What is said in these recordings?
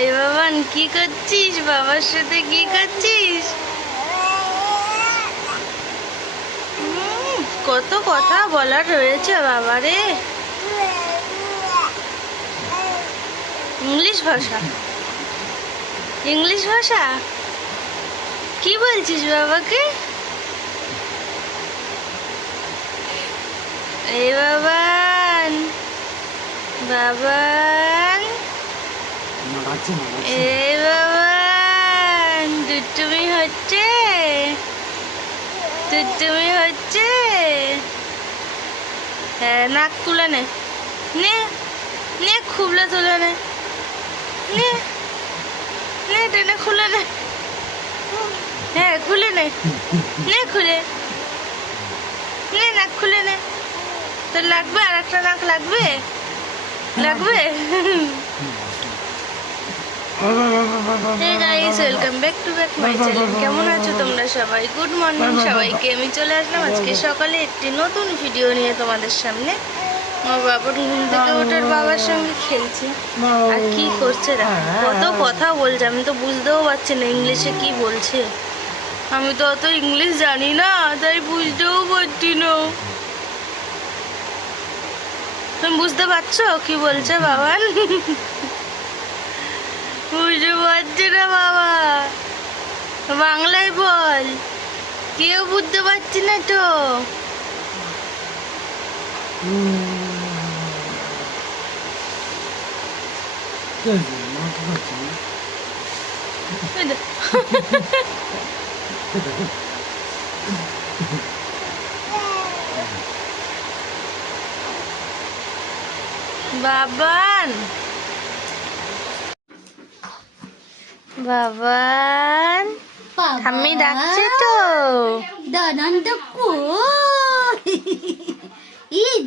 এ বাবান কি করছিস? বাবার সাথে কি করছিস? কত কথা বলার রয়েছে বাবারে। ইংলিশ ভাষা, ইংলিশ ভাষা কি বলছিস বাবাকে? এ বাবান, বাবান, এ বাবান, দুষ্টুমি হচ্ছে, দুষ্টুমি হচ্ছে। হ্যাঁ, নাক তুলে নে, নে নে, খুবলে তুলে নে, নে নে, টেনে খুলে নে। হ্যাঁ, খুলে নে, নে খুলে নে, নাক খুলে নে। তোর লাগবে? আর একটা নাক লাগবে? লাগবে? Welcome back to my channel. কেমন আছো তোমরা সবাই? গুড মর্নিং সবাইকে। আমি চলে আসলাম আজকে সকালে একটি নতুন ভিডিও নিয়ে তোমাদের সামনে। আমার বাবার ঘুম থেকে ওঠার বাবার সঙ্গে খেলছে আর কি করছে দেখো, কত কথা বলছে। আমি তো বুঝতেও পারছি না ইংলিশে কি বলছে। আমি তো অত ইংলিশ জানি না, তাই বুঝতেও পারছি না। তুমি বুঝতে পারছো কি বলছে বাবান? বুঝতে পারছে না বাবা, বাংলায় বল। কেউ বুঝতে পারছি না তো। বাবান, বাবান, ঠাম্মি ডাকছে তো। দাদান তো কই?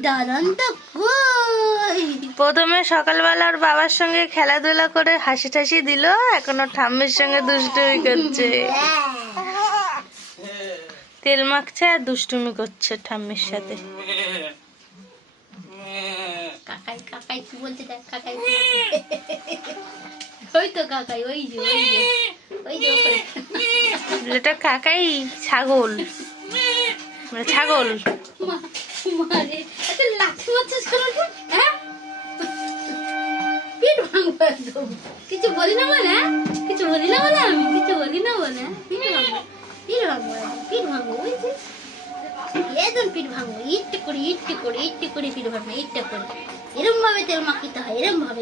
দাদান তো কই? প্রথমে সকালবেলা ওর বাবার সঙ্গে খেলাধুলা করে হাসি টাসি দিল, এখন ওর ঠাম্মির সঙ্গে দুষ্টুমি করছে। তেল মাখছে আর দুষ্টুমি করছে ঠাম্মির সাথে। কাকাই কাকাই কি বলছে দেখ, কাকাই ওই তো কাকাই, ওই যে ওই যে ওই যে ওপরে। এটা কাকাই ছাগল, ছাগল। মারে এত লাঠি মারছিস কেন তুই? হ্যাঁ, পিঠ ভাঙবো একদম। কিছু বলি না বলে, কিছু বলি না বলে, আমি কিছু বলি না বলে পিঠ ভাঙবো, পিঠ ভাঙবো, পিঠ ভাঙবো। বুঝছিস? একদম পিঠ ভাঙবো, ইট্টে করে ইট্টে করে ইট্টে করে পিঠ ভাঙবো, ইট্টে করে। এরম ভাবে তেল মাখিতে হয়, এরম ভাবে।